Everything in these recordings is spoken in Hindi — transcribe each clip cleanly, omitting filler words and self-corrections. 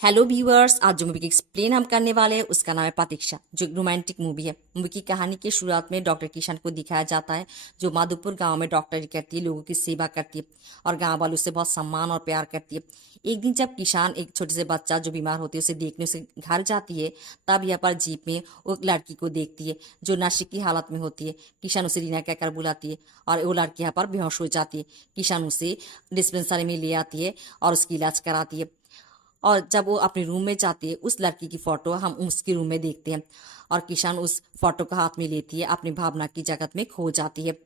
हेलो व्यूअर्स, आज जो मूवी की एक्सप्लेन हम करने वाले हैं उसका नाम है प्रतीक्षा, जो एक रोमांटिक मूवी है। मूवी की कहानी की शुरुआत में डॉक्टर किशन को दिखाया जाता है, जो माधोपुर गांव में डॉक्टरी करती है, लोगों की सेवा करती है और गांव वालों से बहुत सम्मान और प्यार करती है। एक दिन जब किसान एक छोटे से बच्चा जो बीमार होती है उसे देखने उसे घर जाती है, तब यहाँ पर जीप में वो एक लड़की को देखती है जो नशे की हालत में होती है। किशन उसे रीना कहकर बुलाती है और वो लड़की यहाँ पर बेहोश हो जाती है। किशन उसे डिस्पेंसरी में ले आती है और उसकी इलाज कराती है। और जब वो अपने रूम में जाती है, उस लड़की की फोटो हम उसके रूम में देखते हैं और किशन उस फोटो को हाथ में लेती है, अपनी भावना की जगत में खो जाती है।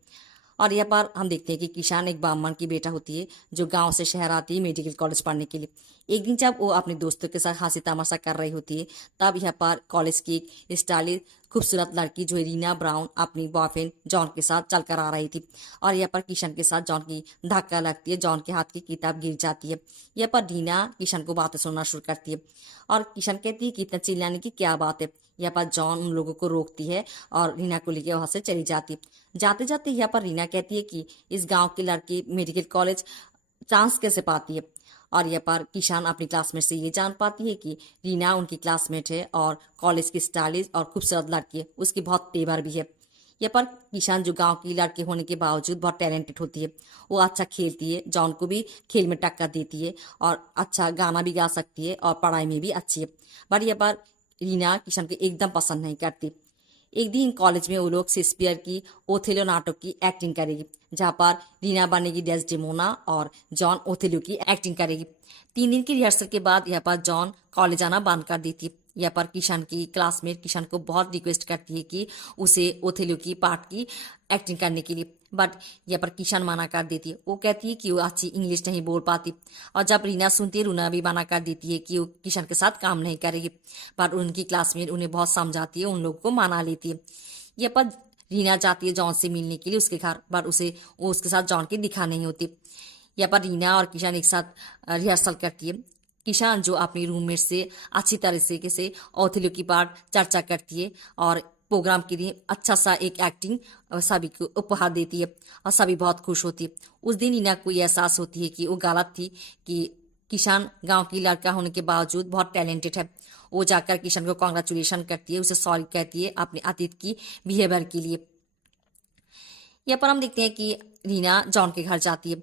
और यहाँ पर हम देखते हैं कि किशन एक ब्राह्मण की बेटा होती है जो गांव से शहर आती है मेडिकल कॉलेज पढ़ने के लिए। एक दिन जब वो अपने दोस्तों के साथ हंसी तमाशा कर रही होती है, तब यहाँ पर कॉलेज की एक स्टाइलिश खूबसूरत लड़की जो है रीना ब्राउन अपनी बॉयफ्रेंड जॉन के साथ चल कर आ रही थी और यहाँ पर किशन के साथ जॉन की धक्का लगती है, जॉन के हाथ की किताब गिर जाती है। यहाँ पर रीना किशन को बातें सुनना शुरू करती है और किशन कहती है कि इतना चिल्लाने की क्या बात है। यहाँ पर जॉन उन लोगों को रोकती है और रीना को लेकर वहां से चली जाती है। जाते जाते यहाँ पर रीना कहती है कि इस गांव की लड़की मेडिकल कॉलेज चांस कैसे पाती है। और यहाँ पर किशन अपनी क्लासमेट से ये जान पाती है कि रीना उनकी क्लासमेट है और कॉलेज की स्टाइलिश और खूबसूरत लड़की है, उसकी बहुत तेवर भी है। यहाँ पर किशन जो गांव की लड़की होने के बावजूद बहुत टैलेंटेड होती है, वो अच्छा खेलती है, जॉन को भी खेल में टक्कर देती है और अच्छा गाना भी गा सकती है और पढ़ाई में भी अच्छी है। बट यहाँ पर रीना किशन को एकदम पसंद नहीं करती। एक दिन कॉलेज में वो लोग शेक्सपियर की ओथेलो नाटक की एक्टिंग करेगी, जहाँ पर रीना बनेगी डेस्डेमोना और जॉन ओथेलो की एक्टिंग करेगी। 3 दिन की रिहर्सल के बाद यहाँ पर जॉन कॉलेज आना बंद कर देती है। यहाँ पर किशन की क्लासमेट किशन को बहुत रिक्वेस्ट करती है कि उसे ओथेलो की पार्ट की एक्टिंग करने के लिए, बट यहाँ पर किशन मना कर देती है। वो कहती है कि वो अच्छी इंग्लिश नहीं बोल पाती और जब रीना सुनती है, रूना भी मना कर देती है कि वो किशन के साथ काम नहीं करेगी, पर उनकी क्लासमेट उन्हें बहुत समझाती है, उन लोगों को मना लेती है। यहाँ पर रीना जाती है जॉन से मिलने के लिए उसके घर, पर उसे वो उसके साथ जॉन की दिखा नहीं होती। यहाँ पर रीना और किशन एक साथ रिहर्सल करती है। किशन जो अपनी रूममेट से अच्छी तरीके से ओथेलो की पार्ट चर्चा करती है और प्रोग्राम के लिए अच्छा सा एक एक्टिंग सभी को उपहार देती है और सभी बहुत खुश होती है। उस दिन रीना को ये एहसास होती है कि वो गलत थी, कि किशन गांव की लड़का होने के बावजूद बहुत टैलेंटेड है। वो जाकर किशन को कॉन्ग्रेचुलेशन करती है, उसे सॉरी कहती है अपने अतीत की बिहेवियर के लिए। यहाँ पर हम देखते हैं कि रीना जॉन के घर जाती है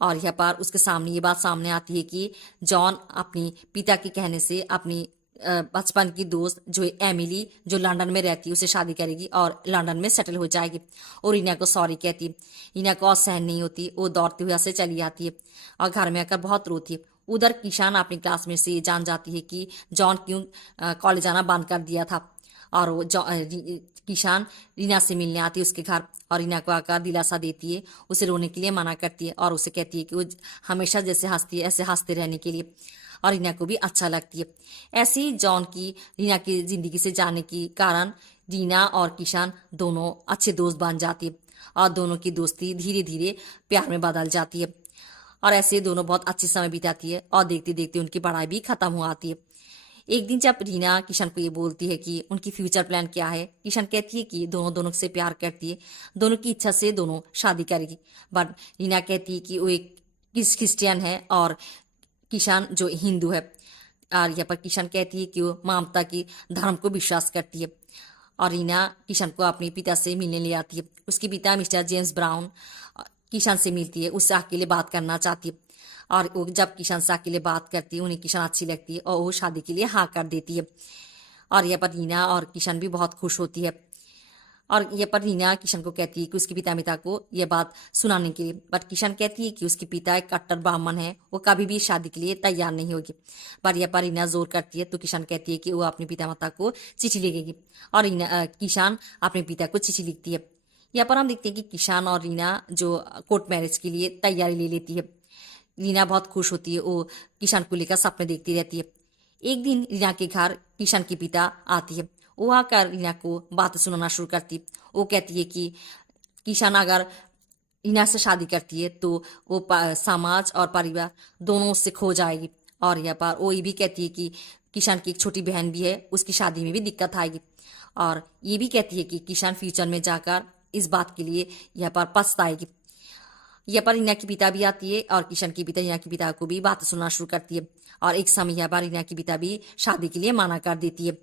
और यहाँ पर उसके सामने ये बात सामने आती है कि जॉन अपनी पिता के कहने से अपनी बचपन की दोस्त जो है एमिली, जो लंदन में रहती है, उसे शादी करेगी और लंदन में सेटल हो जाएगी। और रीना को सॉरी कहती है। रीना को और सहन नहीं होती, वो दौड़ते हुए से चली आती है और घर में आकर बहुत रोती है। उधर किशन अपनी क्लासमेट से ये जान जाती है कि जॉन क्यों कॉलेज आना बंद कर दिया था और वो किशन रीना से मिलने आती है उसके घर और रीना को आकर दिलासा देती है, उसे रोने के लिए मना करती है और उसे कहती है कि वो हमेशा जैसे हंसती है ऐसे हंसते रहने के लिए, और रीना को भी अच्छा लगती है। ऐसे ही जॉन की रीना की जिंदगी से जाने के कारण रीना और किशन दोनों अच्छे दोस्त बन जाती है और दोनों की दोस्ती धीरे धीरे प्यार में बदल जाती है और ऐसे दोनों बहुत अच्छे समय बिताती है और देखते देखते उनकी पढ़ाई भी खत्म हो आती है। एक दिन जब रीना किशन को ये बोलती है कि उनकी फ्यूचर प्लान क्या है, किशन कहती है कि दोनों दोनों से प्यार करती है, दोनों की इच्छा से दोनों शादी करेगी। बट रीना कहती है कि वो एक क्रिश्चियन है और किशन जो हिंदू है। और यहाँ पर किशन कहती है कि वो ममता की धर्म को विश्वास करती है और रीना किशन को अपने पिता से मिलने ले आती है। उसके पिता मिस्टर जेम्स ब्राउन किशन से मिलती है, उससे अकेले बात करना चाहती है और वो जब किशन से अकेले बात करती है, उन्हें किशन अच्छी लगती है और वो शादी के लिए हाँ कर देती है। और यहाँ पर रीना और किशन भी बहुत खुश होती है और यहाँ पर रीना किशन को कहती है कि उसके पिता मिता को यह बात सुनाने के लिए, बट किशन कहती है कि उसके पिता एक कट्टर ब्राह्मण है, वो कभी भी शादी के लिए तैयार नहीं होगी। पर यहाँ पर रीना जोर करती है तो किशन कहती है कि वो अपने पिता माता को चिट्ठी लिखेगी और किशन अपने पिता को चिट्ठी लिखती है। यहाँ पर हम देखते हैं कि किशन और रीना जो कोर्ट मैरिज के लिए तैयारी ले लेती है। रीना बहुत खुश होती है, वो किशन को लेकर सपने देखती रहती है। एक दिन रीना के घर किशन की पिता आती है, वो आकर रीना को बात सुनाना शुरू करती है। वो कहती है कि किशन अगर रीना से शादी करती है तो वो समाज और परिवार दोनों उससे खो जाएगी। और यहाँ पर वो ये भी कहती है कि किशन की एक छोटी बहन भी है, उसकी शादी में भी दिक्कत आएगी। और ये भी कहती है कि किशन फ्यूचर में जाकर इस बात के लिए यहाँ पर पछताएगी। यहाँ पर रीना की पिता भी आती है और किशन की पिता रीना की पिता को भी बात सुनना शुरू करती है। और एक समय यहाँ पर रीना की पिता भी शादी के लिए मना कर देती है।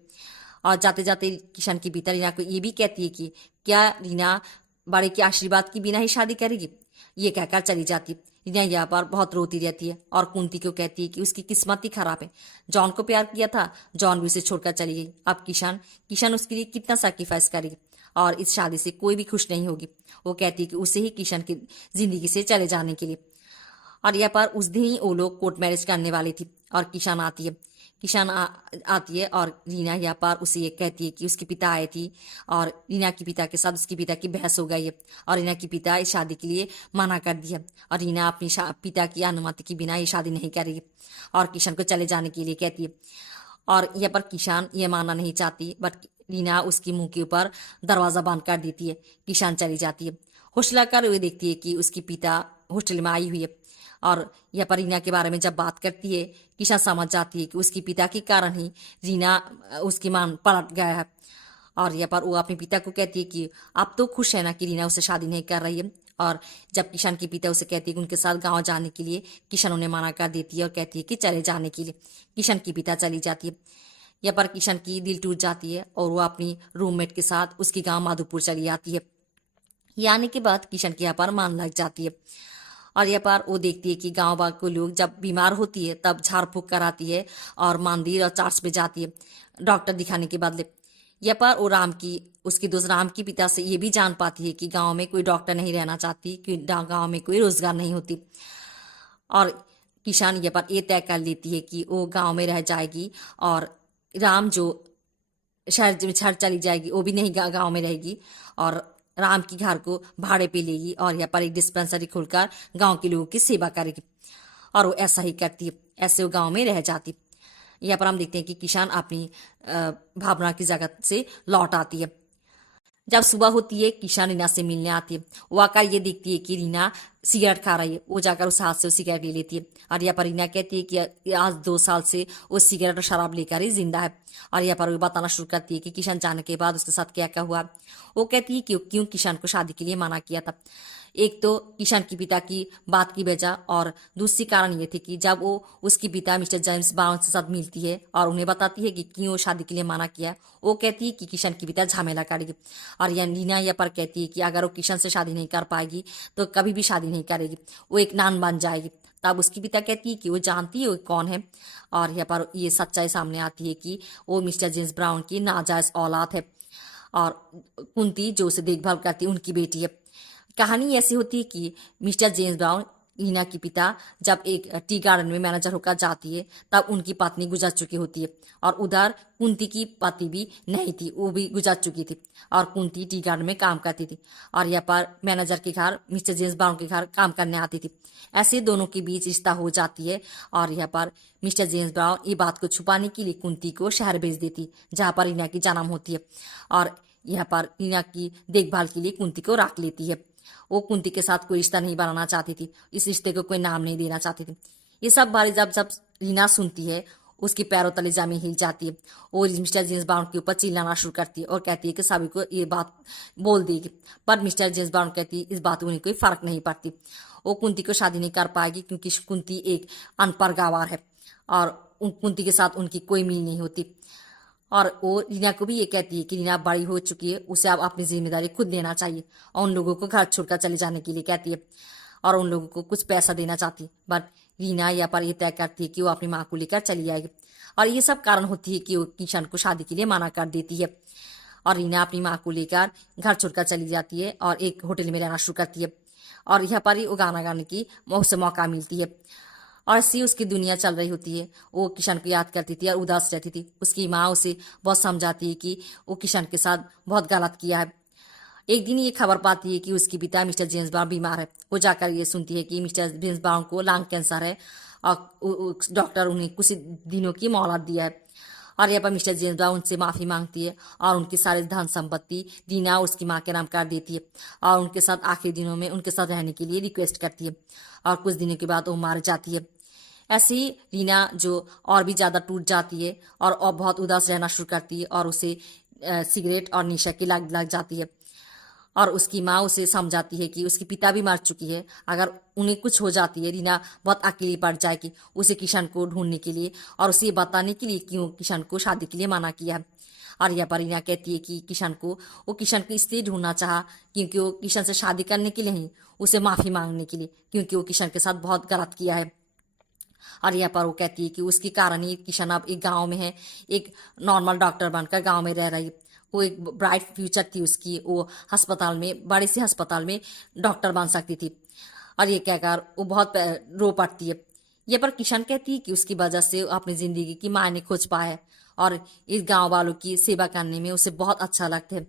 और जाते जाते किशन की पिता रीना को ये भी कहती है कि क्या रीना बड़े के आशीर्वाद के बिना ही शादी करेगी। ये कहकर चली जाती है। रीना यहाँ पर बहुत रोती रहती है और कुंती को कहती है कि उसकी किस्मत ही खराब है। जॉन को प्यार किया था, जॉन भी उसे छोड़कर चली गई। अब किशन किशन उसके लिए कितना सैक्रिफाइस करेगी और इस शादी से कोई भी खुश नहीं होगी। वो कहती है कि उसे ही किशन की जिंदगी से चले जाने के लिए। और यहाँ पर उस दिन ही वो लोग कोर्ट मैरिज करने वाली थी और किशन आती है। आती है और रीना यहाँ पर उसे ये कहती है कि उसके पिता आए थी और रीना के पिता के साथ उसके पिता की बहस हो गई है और रीना की पिता इस शादी के लिए मना कर दिया और रीना अपनी पिता की अनुमति के बिना ये शादी नहीं करेगी और किशन को चले जाने के लिए कहती है। और यहाँ पर किशन ये मानना नहीं चाहती, बट रीना उसके मुंह के ऊपर दरवाजा बंद कर देती है। किशन चली जाती है। हौसला कर हुए देखती है कि उसकी पिता हॉस्टल में आई हुई है और यह पर रीना के बारे में जब बात करती है, किशन समझ जाती है कि उसके पिता के कारण ही रीना उसकी मान पलट गया है। और यह पर वो अपने पिता को कहती है कि आप तो खुश है ना कि रीना उससे शादी नहीं कर रही है। और जब किशन के पिता उसे कहती है कि उनके साथ गांव जाने के लिए, किशन उन्हें मना कर देती है और कहती है कि चले जाने के लिए। किशन की पिता चली जाती है। यह पर किशन की दिल टूट जाती है और वो अपनी रूममेट के साथ उसकी गांव माधोपुर चली आती है। ये आने के बाद किशन की यहाँ पर मान लग जाती है और यहाँ पर वो देखती है कि गांव बाग को लोग जब बीमार होती है तब झाड़ फूक कराती है और मंदिर और चर्च पे जाती है डॉक्टर दिखाने के बदले। यहाँ पर वो उसके दोस्त राम की पिता से ये भी जान पाती है कि गांव में कोई डॉक्टर नहीं रहना चाहती, कि गांव में कोई रोजगार नहीं होती। और किशन यहाँ पर ये तय कर लेती है कि वो गांव में रह जाएगी और राम जो शहर चली जाएगी, वो भी नहीं गांव में रहेगी और राम की घर को भाड़े पे लेगी और यहाँ पर एक डिस्पेंसरी खोलकर गांव के लोगों की सेवा करेगी। और वो ऐसा ही करती है। ऐसे वो गांव में रह जाती। यहाँ पर हम देखते हैं कि किशन अपनी भावना की जगत से लौट आती है। जब सुबह होती है, किशन रीना से मिलने आती है। वो आकर ये देखती है कि रीना सिगरेट खा रही है। वो जाकर उस हाथ से वो सिगरेट ले लेती है और यहाँ पर रीना कहती है कि आज 2 साल से वो सिगरेट और शराब लेकर ही जिंदा है। और यहाँ पर वो बताना शुरू करती है कि किशन जाने के बाद उसके साथ क्या क्या हुआ। वो कहती है कि क्यों किशन को शादी के लिए मना किया था। एक तो किशन की पिता की बात की वजह और दूसरी कारण ये थी कि जब वो उसकी पिता मिस्टर जेम्स बाउंड के साथ मिलती है और उन्हें बताती है कि क्यों वो शादी के लिए मना किया, वो कहती है कि किशन की पिता झमेला करेगी। और यह रीना यहाँ पर कहती है कि अगर वो किशन से शादी नहीं कर पाएगी तो कभी भी शादी नहीं करेगी, वो एक नान बन जाएगी। तब उसकी पिता कहती है कि वो जानती है वो कौन है। और यहाँ पर ये सच्चाई सामने आती है कि वो मिस्टर जेम्स ब्राउन की नाजायज औलाद है और कुंती जो उसे देखभाल करती है उनकी बेटी है। कहानी ऐसी होती है कि मिस्टर जेम्स ब्राउन रीना की पिता जब एक टी गार्डन में मैनेजर होकर जाती है तब उनकी पत्नी गुजर चुकी होती है और उधर कुंती की पति भी नहीं थी, वो भी गुजर चुकी थी और कुंती टी गार्डन में काम करती थी और यहाँ पर मैनेजर के घर मिस्टर जेम्स ब्राउन के घर काम करने आती थी। ऐसे दोनों के बीच रिश्ता हो जाती है और यहाँ पर मिस्टर जेम्स ब्राउन ये बात को छुपाने के लिए कुंती को शहर भेज देती जहाँ पर रीना की जन्म होती है और यहाँ पर रीना की देखभाल के लिए कुंती को रख लेती है। वो कुंती के साथ कोई रिश्ता नहीं बनाना चाहती थी, इस रिश्ते को कोई नाम नहीं देना चाहती थी। ये सब बारी जब जब रीना सुनती है, उसके पैरों तले जमीन हिल जाती है। वो मिस्टर जेम्स बाउंड के ऊपर चिल्लाना शुरू करती है और कहती है कि सभी को ये बात बोल देगी। पर मिस्टर जेम्स बाउंड कहती है इस बात को उन्हें कोई फर्क नहीं पड़ती। वो कुंती को शादी नहीं कर पाएगी क्योंकि कुंती एक अनपढ़ गंवार है और कुंती के साथ उनकी कोई मील नहीं होती। और वो रीना को भी ये कहती है कि रीना बड़ी हो चुकी है, उसे अब अपनी जिम्मेदारी खुद लेना चाहिए और उन लोगों को घर छोड़कर चले जाने के लिए कहती है और उन लोगों को कुछ पैसा देना चाहती है। बट रीना यहाँ पर ये तय करती है कि वो अपनी माँ को लेकर चली आएगी और ये सब कारण होती है कि वो किशन को शादी के लिए मना कर देती है और रीना अपनी माँ को लेकर घर छोड़कर चली जाती है और एक होटल में रहना शुरू करती है और यहाँ पर ही वो गाना गाने की उसे मौका मिलती है और ऐसी उसकी दुनिया चल रही होती है। वो किशन को याद करती थी और उदास रहती थी। उसकी माँ उसे बहुत समझाती है कि वो किशन के साथ बहुत गलत किया है। एक दिन ये खबर पाती है कि उसकी पिता मिस्टर जेम्स ब्राउन बीमार है। वो जाकर ये सुनती है कि मिस्टर जेम्स ब्राउन को लंग कैंसर है और डॉक्टर उन्हें कुछ दिनों की मोहलत दिया है। और यहाँ पर मिस्टर जेम्स ब्राउन उनसे माफ़ी मांगती है और उनकी सारी धन संपत्ति रीना उसकी माँ के नाम कर देती है और उनके साथ आखिरी दिनों में उनके साथ रहने के लिए रिक्वेस्ट करती है और कुछ दिनों के बाद वो मार जाती है। ऐसे ही रीना जो और भी ज़्यादा टूट जाती है और बहुत उदास रहना शुरू करती है और उसे सिगरेट और नशा की लग जाती है और उसकी माँ उसे समझाती है कि उसकी पिता भी मर चुकी है, अगर उन्हें कुछ हो जाती है रीना बहुत अकेली पड़ जाएगी उसे किशन को ढूंढने के लिए और उसे ये बताने के लिए क्यों किशन को शादी के लिए मना किया। और यहाँ पर रीना कहती है कि किशन को इसलिए ढूंढना चाहा क्योंकि वो किशन से शादी करने के लिए नहीं, उसे माफी मांगने के लिए, क्योंकि वो किशन के साथ बहुत गलत किया है। और यहाँ पर वो कहती है कि उसके कारण ही किशन अब एक गांव में है, एक नॉर्मल डॉक्टर बनकर गांव में रह रही है। वो एक ब्राइट फ्यूचर थी उसकी, वो अस्पताल में, बड़े से अस्पताल में डॉक्टर बन सकती थी। और ये कहकर वो बहुत रो पड़ती है। ये पर किशन कहती है कि उसकी वजह से वो अपनी जिंदगी की मायने खोज पाया है और इस गांव वालों की सेवा करने में उसे बहुत अच्छा लगता है।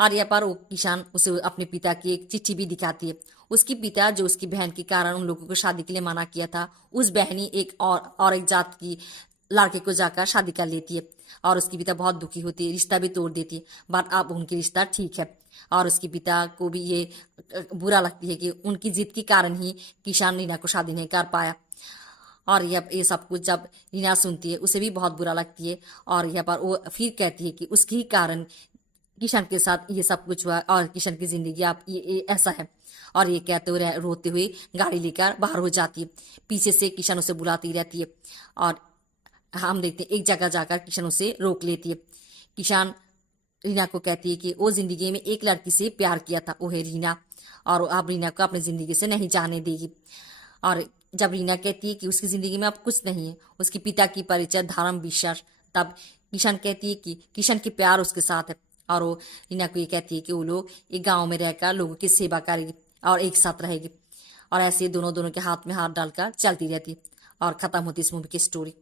आर्या पर वो किशन उसे अपने पिता की एक चिट्ठी भी दिखाती है। उसकी पिता जो उसकी बहन के कारण उन लोगों को शादी के लिए मना किया था, उस बहनी एक और एक जात की लड़के को जाकर शादी कर लेती है और उसकी पिता बहुत दुखी होती है, रिश्ता भी तोड़ देती है। बट अब उनकी रिश्ता ठीक है और उसके पिता को भी ये बुरा लगती है कि उनकी जिद के कारण ही किशन रीना को शादी नहीं कर पाया। और ये सब कुछ जब रीना सुनती है उसे भी बहुत बुरा लगती है और यहाँ पर वो फिर कहती है कि उसके ही कारण किशन के साथ ये सब कुछ हुआ और किशन की जिंदगी आप ये ऐसा है। और ये कहते हुए रोते हुए गाड़ी लेकर बाहर हो जाती है। पीछे से किशन उसे बुलाती रहती है और हम देखते हैं एक जगह जाकर किशन उसे रोक लेती है। किशन रीना को कहती है कि वो जिंदगी में एक लड़की से प्यार किया था, वो है रीना, और अब रीना को अपनी जिंदगी से नहीं जाने देगी। और जब रीना कहती है कि उसकी जिंदगी में अब कुछ नहीं है, उसके पिता की परिचय, धर्म, विश्वास, तब किशन कहती है कि किशन की प्यार उसके साथ है और वो रीना को ये कहती है कि वो लोग एक गांव में रहकर लोगों की सेवा करेगी और एक साथ रहेगी। और ऐसे दोनों दोनों के हाथ में हाथ डालकर चलती रहती है और खत्म होती इस मूवी की स्टोरी।